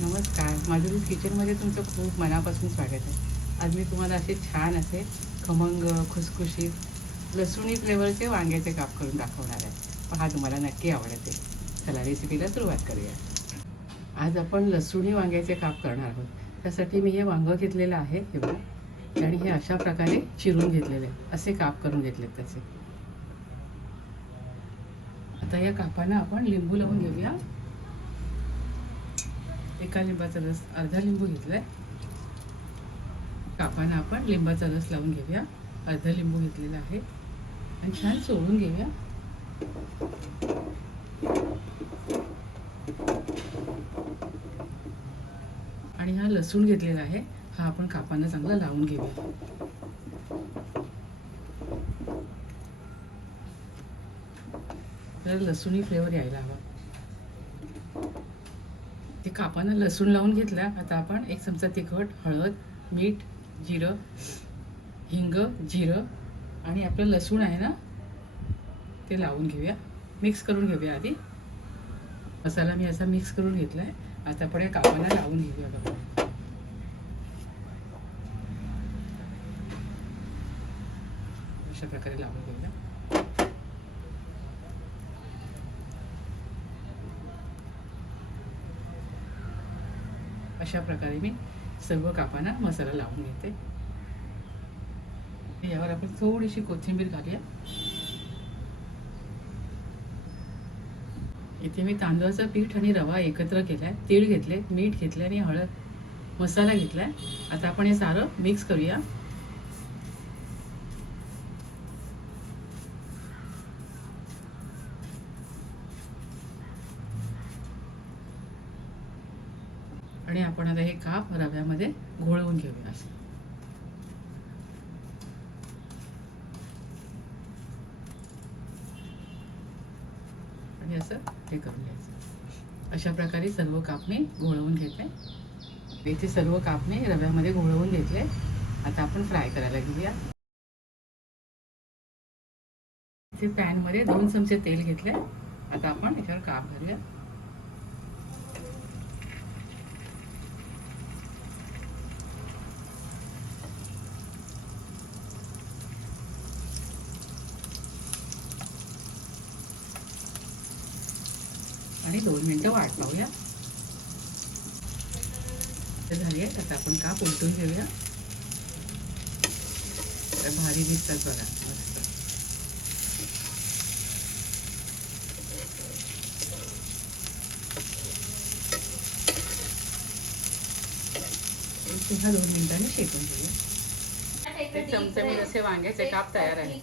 नमस्कार, माधुरीज किचनमध्ये तुमचं खूप मनापासून स्वागत आहे. आज मी तुम्हाला असे छान असे खमंग, खुसखुशीत, लसूणी फ्लेवरचे वांग्याचे काप करून दाखवणार आहे. पहा, तुम्हाला नक्की आवडते. चला रेसिपीला सुरुवात करूया. आज आपण लसूणी वांग्याचे काप करणार आहोत. त्यासाठी मी हे वांगं घेतलेलं आहे, हे बघा, आणि हे अशा प्रकारे चिरून घेतलेले असे काप करून घेतलेत त्याचे. आता या कापांना आपण लिंबू लावून घेऊया. एका लिंबाचा रस, अर्धा लिंबू घेतलाय. कापांना आपण लिंबाचा रस लावून घेऊया. अर्धा लिंबू घेतलेला आहे आणि छान चोळून घेऊया. आणि हा लसूण घेतलेला आहे, हा आपण कापांना चांगला लावून घेऊया. तर लसूणी फ्लेवर यायला हवा. ते कापानं लसूण लावून घेतला. आता आपण 1 चमचा तिखट, हळद, मीठ, जिरं, हिंग, जिरं आणि आपलं लसूण आहे ना, ते लावून घेऊया. मिक्स करून घेऊया. आधी मसाला मी असा मिक्स करून घेतला आहे. आता आपण या कापांना लावून घेऊया. बघा, अशा प्रकारे लावून घेऊया. अशा प्रकारे मी सर्व कापांना मसाला लावून घेते. यावर आपण थोडीशी कोथिंबीर घालूया. इथे मी तांदळाचं पीठ आणि रवा एकत्र केलाय, तीळ घेतले, मीठ घेतले आणि हळद मसाला घेतलाय. आता आपण हे सारं मिक्स करूया. आणि आपण आता हे काप रव्यामध्ये घोळवून घेऊया. असं आणि असं हे करून घ्यायचं. अशा प्रकारे सर्व काप मी घोळवून घेते. इथे सर्व काप मी रव्यामध्ये घोळवून घेतले. आता आपण फ्राय करायला घेऊया. इथे पॅनमध्ये 2 चमचे तेल घेतले. आता आपण याच्यावर काप घालूया. आणि 2 मिनिटं वाट पाहूया. झाली आहे. आता आपण काप उलटून घेऊया. भारी दिसतात बघा, मस्त. पुन्हा 2 मिनिटांनी शेकून घेऊया. 1 चमचा मी असे वांग्याचे काप तयार आहे.